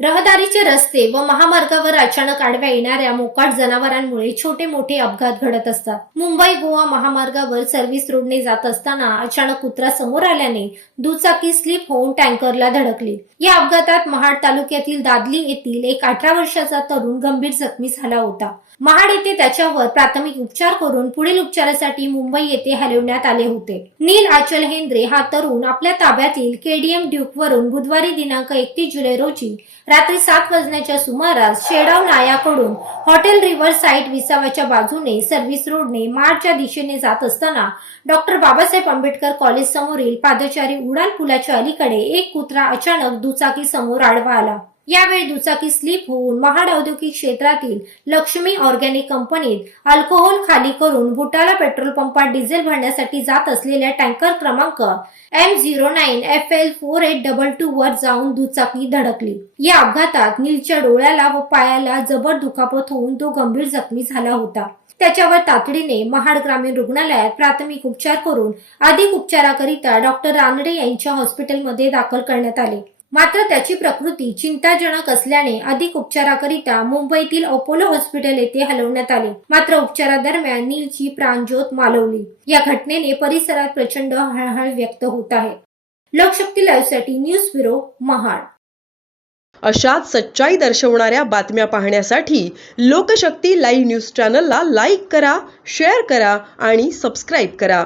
रहदारीचे रस्ते व महामार्गावर अचानक आडव्या येणाऱ्या मोकाट जनावरांमुळे छोटे मोठे अपघात घडत असतात. मुंबई गोवा महामार्गावर सर्व्हिस रोडने जात असताना अचानक कुत्रा समोर आल्याने दुचाकी स्लिप होऊन टँकरला धडकली. या अपघातात महाड तालुक्यातील दादली येथील एक अठरा वर्षाचा तरुण गंभीर जखमी झाला होता. महाड येथे त्याच्यावर प्राथमिक उपचार करून पुढील उपचारासाठी मुंबई येथे हलवण्यात आले होते. नील आचल हेंद्रे हा तरुण आपल्या ताब्यातील केडीएम ड्यूक वरून बुधवारी दिनांक एकतीस जुलै रोजी रात्री सात वाजण्याच्या सुमारास शेडाव नायाकडून हॉटेल रिव्हर साईट विसावाच्या बाजूने सर्व्हिस रोडने मार्चच्या दिशेने जात असताना डॉक्टर बाबासाहेब आंबेडकर कॉलेज समोरील पादचारी उडान पुलाच्या अलीकडे एक कुत्रा अचानक दुचाकी समोर आडवा आला. यावेळी दुचाकी स्लिप होऊन महाड औद्योगिक क्षेत्रातील लक्ष्मी ऑर्गॅनिक कंपनीत अल्कोहोल खाली करून बुटाला पेट्रोल पंपात डिझेल भरण्यासाठी जात असलेल्या टँकर क्रमांक M zero nine F L four eight double two वर जाऊन दुचाकी धडकली. या अपघातात नीलच्या डोळ्याला व पायाला जबर दुखापत होऊन तो गंभीर जखमी झाला होता. त्याच्यावर तातडीने महाड ग्रामीण रुग्णालयात प्राथमिक उपचार करून अधिक उपचाराकरिता डॉक्टर रानडे यांच्या हॉस्पिटलमध्ये दाखल करण्यात आले. मात्र त्याची प्रकृती चिंताजनक असल्याने अधिक उपचाराकरिता मुंबईतील अपोलो हॉस्पिटल येथे हलवण्यात आले. मात्र उपचारादरम्यान नीलची प्राणज्योत मालवली. या घटनेने परिसरात प्रचंड हळहळ व्यक्त होत आहे. लोकशक्ती लाईव्हसाठी न्यूज ब्युरो महाड. अशाच सच्चाई दर्शवणाऱ्या बातम्या पाहण्यासाठी लोकशक्ती लाईव्ह न्यूज चॅनलला लाईक करा शेअर करा आणि सबस्क्राईब करा.